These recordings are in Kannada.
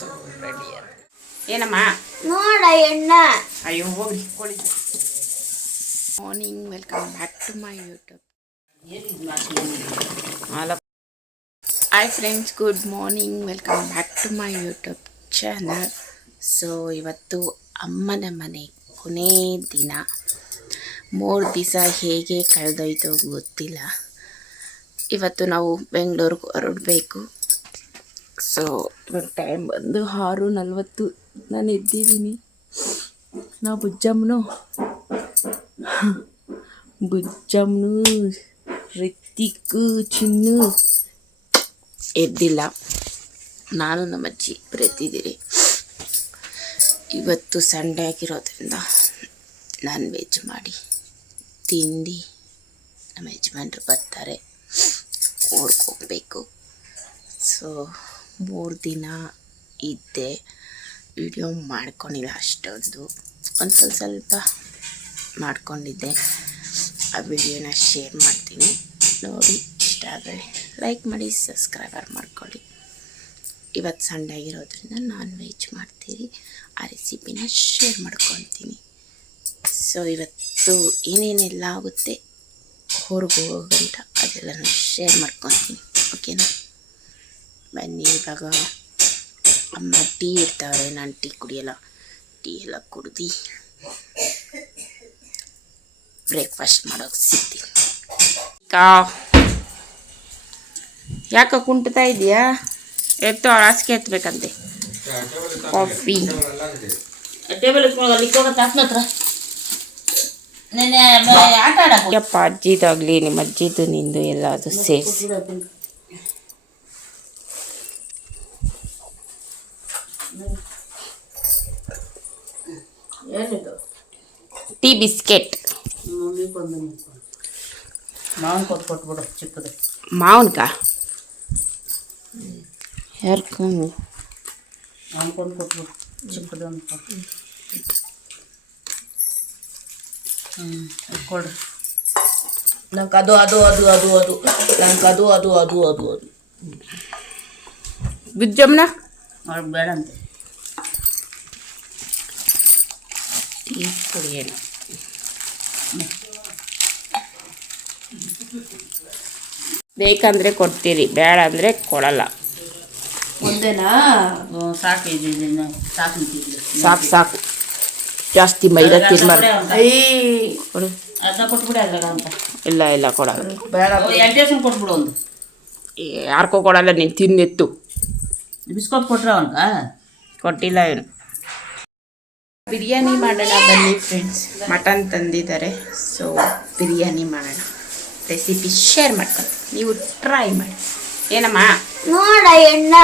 ಸೊ ರೆಡಿ ಏನಮ್ಮ ನೋಡ ಎಣ್ಣ ಅಯ್ಯೋ ಹೋಗ್ರಿ ಕೋಳಿ morning welcome back to my YouTube hi friends good morning welcome back to my YouTube channel. So ಇವತ್ತು ಅಮ್ಮನ ಮನೆ ಕೊನೇ ದಿನ. 3 ದಿವಸ ಹೇಗೆ ಕಳೆದೋಯ್ತೋ ಗೊತ್ತಿಲ್ಲ. ಇವತ್ತು ನಾವು ಬೆಂಗಳೂರಿಗೆ ಹೊರಡಬೇಕು. ಸೊ ಇವಾಗ ಟೈಮ್ ಬಂದು 6:40. ನಾನು ಎದ್ದಿದ್ದೀನಿ. ನಾವು ಬುಜ್ಜಮ್ಮನು ರಿತ್ತಿಕ್ಕು ಚಿನ್ನು ಎದ್ದಿಲ್ಲ. ನಾನು ನಮ್ಮ ಅಜ್ಜಿ ಇಬ್ಬರು ಎದ್ದಿದ್ದೀರಿ. ಇವತ್ತು ಸಂಡೇ ಆಗಿರೋದ್ರಿಂದ ನಾನ್ ವೆಜ್ ಮಾಡಿ ತಿಂದು ನಮ್ಮ ಯಜಮಾನ್ರು ಬರ್ತಾರೆ, ಊರಿಗೆ ಹೋಗಬೇಕು. ಸೊ 3 ದಿನ ಇದ್ದೆ, ವಿಡಿಯೋ ಮಾಡ್ಕೊಂಡಿಲ್ಲ ಅಷ್ಟೊಂದು, ಒಂದು ಸ್ವಲ್ಪ ಮಾಡ್ಕೊಂಡಿದ್ದೆ. ಆ ವಿಡಿಯೋನ ಶೇರ್ ಮಾಡ್ತೀನಿ, ನೋಡಿ ಇಷ್ಟ ಆದರೆ ಲೈಕ್ ಮಾಡಿ, ಸಬ್ಸ್ಕ್ರೈಬರ್ ಮಾಡ್ಕೊಳ್ಳಿ. ಇವತ್ತು ಸಂಡೇ ಆಗಿರೋದ್ರಿಂದ ನಾನ್ ವೆಜ್ ಮಾಡ್ತೀರಿ, ಆ ರೆಸಿಪಿನ ಶೇರ್ ಮಾಡ್ಕೊತೀನಿ. ಸೊ ಇವತ್ತು ಏನೇನೆಲ್ಲ ಆಗುತ್ತೆ ಹೊರಗೆ ಹೋಗೋ ಗಂಟ ಅದೆಲ್ಲನೂ ಶೇರ್ ಮಾಡ್ಕೊತೀನಿ, ಓಕೆನಾ? ಬನ್ನಿ. ಇವಾಗ ಅಮ್ಮ ಟೀ ಇರ್ತಾವ್ರೆ, ನಾನು ಟೀ ಕುಡಿಯಲ್ಲ. ಟೀ ಎಲ್ಲ ಕುಡ್ದು ಬ್ರೇಕ್ಫಾಸ್ಟ್ ಮಾಡೋಕೆ ಸಿಗ್ತೀನಿ. ಯಾಕೆ ಕುಂಟ್ತಾ ಇದೆಯಾ? ಎತ್ತು ಅವ್ರು ಹಾಸಿಗೆ ಎತ್ತಬೇಕಂತೆ. ಕಾಫಿ ಯಪ್ಪ, ಅಜ್ಜಿದಾಗಲಿ ನಿಮ್ಮ ಅಜ್ಜಿದು ನಿಂದು ಎಲ್ಲ ಅದು ಸೇರಿಸಿ. ಟೀ ಬಿಸ್ಕೆಟ್ ಮಾವನ್ಕ ಯಾರ್ಕೊಂಡು ಚಿಕ್ಕದು ಕೊಡ್ರಿ. ನಂಗೆ ಅದು ಅದು ಅದು ಅದು ಅದು ನಂಗೆ ಅದು ಅದು ಅದು ಅದು ಅದು ಬುಜ್ಜಮ್ಮನ ಅವ್ರಿಗೆ ಬೇಡ ಅಂತೆ. ಟೀ ಕುಡಿಯೋಣ. ಬೇಕಂದರೆ ಕೊಡ್ತೀರಿ, ಬೇಡ ಅಂದರೆ ಕೊಡಲ್ಲ. ಒಂದೇನಾ? ಸಾಕು ಸಾಕು ಸಾಕು, ಜಾಸ್ತಿ ಮೈದಾ ತಿನ್ಬಾರ್ದು. ಕೊಡು. ಅದನ್ನ ಕೊಟ್ಬಿಡಿ ಅದ್ರಾಗ ಅಂತ. ಇಲ್ಲ ಇಲ್ಲ ಕೊಡಲ್ಲ, ಬೇಡ. 2 ಟೇಷನ್ ಕೊಟ್ಬಿಡು. ಒಂದು ಯಾರಿಗೂ ಕೊಡಲ್ಲ, ನೀನು ತಿನ್ನೆತ್ತು. ಬಿಸ್ಕೊಟ್ ಕೊಟ್ರೆ ಅವನ್ಗ ಕೊಟ್ಟಿಲ್ಲ ಏನು. ಬಿರಿಯಾನಿ ಮಾಡೋಣ ಬನ್ನಿ ಫ್ರೆಂಡ್ಸ್. ಮಟನ್ ತಂದಿದ್ದಾರೆ, ಸೊ ಬಿರಿಯಾನಿ ಮಾಡೋಣ. ರೆಸಿಪಿ ಶೇರ್ ಮಾಡ್ಕೊಂಡು ನೀವು ಟ್ರೈ ಮಾಡಿ. ಏನಮ್ಮ ನೋಡ ಎಣ್ಣ.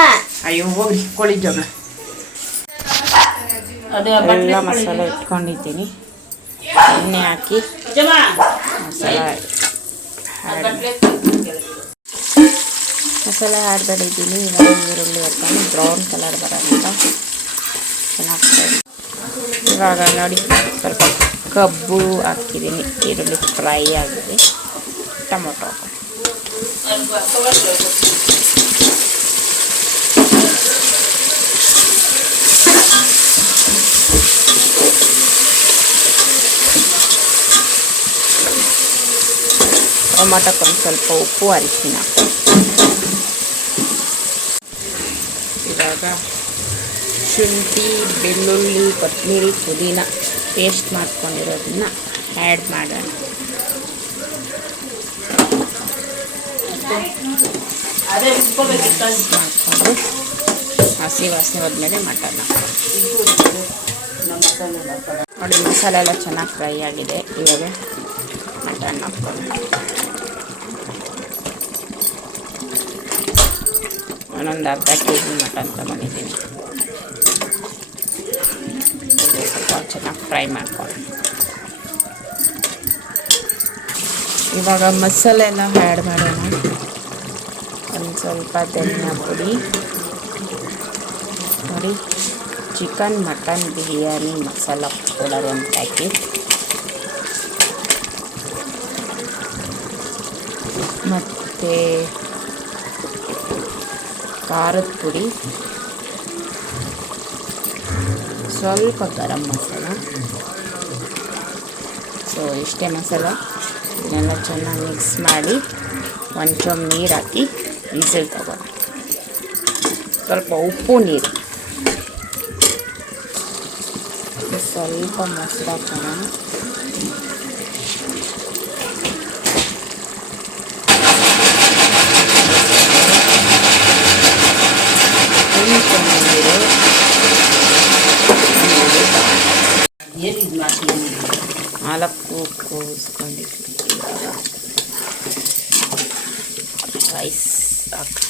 ಅಯ್ಯೋ ಹೋಗ್ರಿ ಕೋಳಿ ಜೋಳ. ಎಲ್ಲ ಮಸಾಲೆ ಇಟ್ಕೊಂಡಿದ್ದೀನಿ, ಎಣ್ಣೆ ಹಾಕಿ ಮಸಾಲೆ ಆ್ಯಡ್ ಮಾಡಿದ್ದೀನಿ. ಇವಾಗ ಈರುಳ್ಳಿ ಹಾಕೊಂಡು ಬ್ರೌನ್ ಕಲರ್ ಬರೋಂಥ ಚೆನ್ನಾಗ್ತದೆ. ಇವಾಗ ನೋಡಿ ಸ್ವಲ್ಪ ಕಬ್ಬು ಹಾಕಿದ್ದೀನಿ, ಈರುಳ್ಳಿ ಫ್ರೈ ಆಗಿದೆ. ಟೊಮೊಟೊ ಟೊಮೊಟೊಕ್ಕೆ ಒಂದು ಸ್ವಲ್ಪ ಉಪ್ಪು, ಅರಿಶಿನ. ಇವಾಗ ಶುಂಠಿ, ಬೆಳ್ಳುಳ್ಳಿ, ಕೊತ್ತಂಬರಿ, ಪುದೀನ ಪೇಸ್ಟ್ ಮಾಡ್ಕೊಂಡಿರೋದನ್ನ ಆ್ಯಡ್ ಮಾಡೋಣ. ಮಾಡಿಕೊಂಡು ಹಸಿ ವಾಸನೆ ಹೋದ್ಮೇಲೆ ಮಟನ್ ನೋಡಿ. ಮಸಾಲೆ ಎಲ್ಲ ಚೆನ್ನಾಗಿ ಫ್ರೈ ಆಗಿದೆ. ಇವಾಗ ಮಟನ್ ಹಾಕ್ಕೊಂಡು ಒಂದೊಂದು ಅರ್ಧ kg ಮಟನ್ ತೊಗೊಂಡಿದ್ದೀನಿ. ಸ್ವಲ್ಪ ಚೆನ್ನಾಗಿ ಫ್ರೈ ಮಾಡ್ಕೊಂಡು ಇವಾಗ ಮಸಾಲೆ ಎಲ್ಲ ಆ್ಯಡ್ ಮಾಡೋಣ. ಒಂದು ಸ್ವಲ್ಪ ಧನಿಯಾ ಪುಡಿ ನೋಡಿ, chicken mutton biryani masala powder 1 packet, ಮತ್ತು ಖಾರದ ಪುಡಿ, ಸ್ವಲ್ಪ ಗರಂ ಮಸಾಲ. ಸೊ ಇಷ್ಟೇ ಮಸಾಲ. ಇದನ್ನೆಲ್ಲ ಚೆನ್ನಾಗಿ ಮಿಕ್ಸ್ ಮಾಡಿ ಒಂಚೂರು ನೀರು ಹಾಕಿ ವಿಸಿಲ್ ತಗೋಣ. ಸ್ವಲ್ಪ ಉಪ್ಪು ನೀರು, ಸ್ವಲ್ಪ ಮೊಸರು ಹಾಕೋಣ. ನಾಲ್ಕು ಕೂಸ್ಕೊಂಡಿದ್ವಿ. ರೈಸ್ ಹಾಕಿ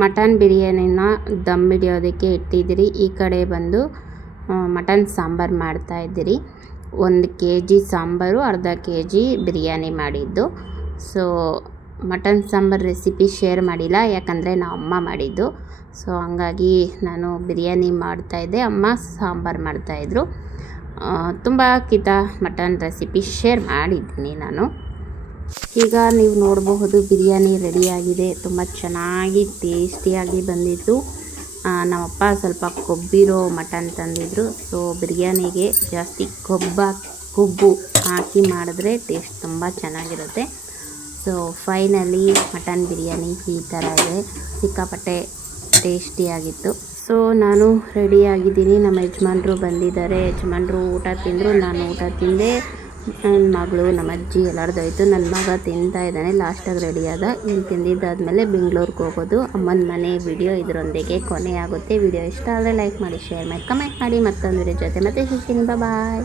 ಮಟನ್ ಬಿರಿಯಾನಿನ ದಮ್ ಹಿಡಿಯೋದಕ್ಕೆ ಇಟ್ಟಿದ್ದೀರಿ. ಈ ಕಡೆ ಬಂದು ಮಟನ್ ಸಾಂಬಾರು ಮಾಡ್ತಾಯಿದ್ದೀರಿ. 1 kg ಸಾಂಬಾರು, ಅರ್ಧ kg ಬಿರಿಯಾನಿ ಮಾಡಿದ್ದು. So mutton sambar recipe share ಮಾಡಿಲ್ಲ, ಯಾಕಂದರೆ ನಾವು ಅಮ್ಮ ಮಾಡಿದ್ದು. ಸೊ ಹಂಗಾಗಿ ನಾನು ಬಿರಿಯಾನಿ ಮಾಡ್ತಾಯಿದ್ದೆ, ಅಮ್ಮ ಸಾಂಬಾರು ಮಾಡ್ತಾಯಿದ್ರು. ತುಂಬ ಮಟನ್ ರೆಸಿಪಿ ಶೇರ್ ಮಾಡಿದ್ದೀನಿ ನಾನು. ಈಗ ನೀವು ನೋಡಬಹುದು ಬಿರಿಯಾನಿ ರೆಡಿಯಾಗಿದೆ. ತುಂಬ ಚೆನ್ನಾಗಿ ಟೇಸ್ಟಿಯಾಗಿ ಬಂದಿತ್ತು. ನಮ್ಮಪ್ಪ ಸ್ವಲ್ಪ ಕೊಬ್ಬಿರೋ ಮಟನ್ ತಂದಿದ್ರು. ಸೊ ಬಿರಿಯಾನಿಗೆ ಜಾಸ್ತಿ ಕೊಬ್ಬು ಹಾಕಿ ಮಾಡಿದ್ರೆ ಟೇಸ್ಟ್ ತುಂಬ ಚೆನ್ನಾಗಿರುತ್ತೆ. ಸೊ ಫೈನಲಿ ಮಟನ್ ಬಿರಿಯಾನಿ ಈ ಥರ ಇದೆ. ಸಿಕ್ಕಾಪಟ್ಟೆ ಟೇಸ್ಟಿಯಾಗಿತ್ತು. ಸೊ ನಾನು ರೆಡಿಯಾಗಿದ್ದೀನಿ. ನಮ್ಮ ಯಜಮಾನ್ರು ಬಂದಿದ್ದಾರೆ. ಯಜಮಾನ್ರು ಊಟ ತಿಂದರು, ನಾನು ಊಟ ತಿಂದೆ. ನನ್ನ ಮಗಳು, ನಮ್ಮ ಅಜ್ಜಿ ಎಲ್ಲರದ್ದಾಯಿತು. ನನ್ನ ಮಗ ತಿಂತಾ ಇದ್ದಾನೆ, ಲಾಸ್ಟಾಗಿ ರೆಡಿಯಾದ. ಇನ್ನು ತಿಂದಿದ್ದಾದಮೇಲೆ ಬೆಂಗಳೂರಿಗೆ ಹೋಗೋದು. ಅಮ್ಮನ ಮನೆ ವಿಡಿಯೋ ಇದರೊಂದಿಗೆ ಕೊನೆಯಾಗುತ್ತೆ. ವಿಡಿಯೋ ಇಷ್ಟ ಆದರೆ ಲೈಕ್ ಮಾಡಿ, ಶೇರ್ ಮಾಡಿ, ಕಮೆಂಟ್ ಮಾಡಿ. ಮತ್ತೊಂದು ವಿಡಿಯೋ ಜೊತೆ ಮತ್ತೆ ಸಿಗ್ತೀನಿ. ಬಾಯ್.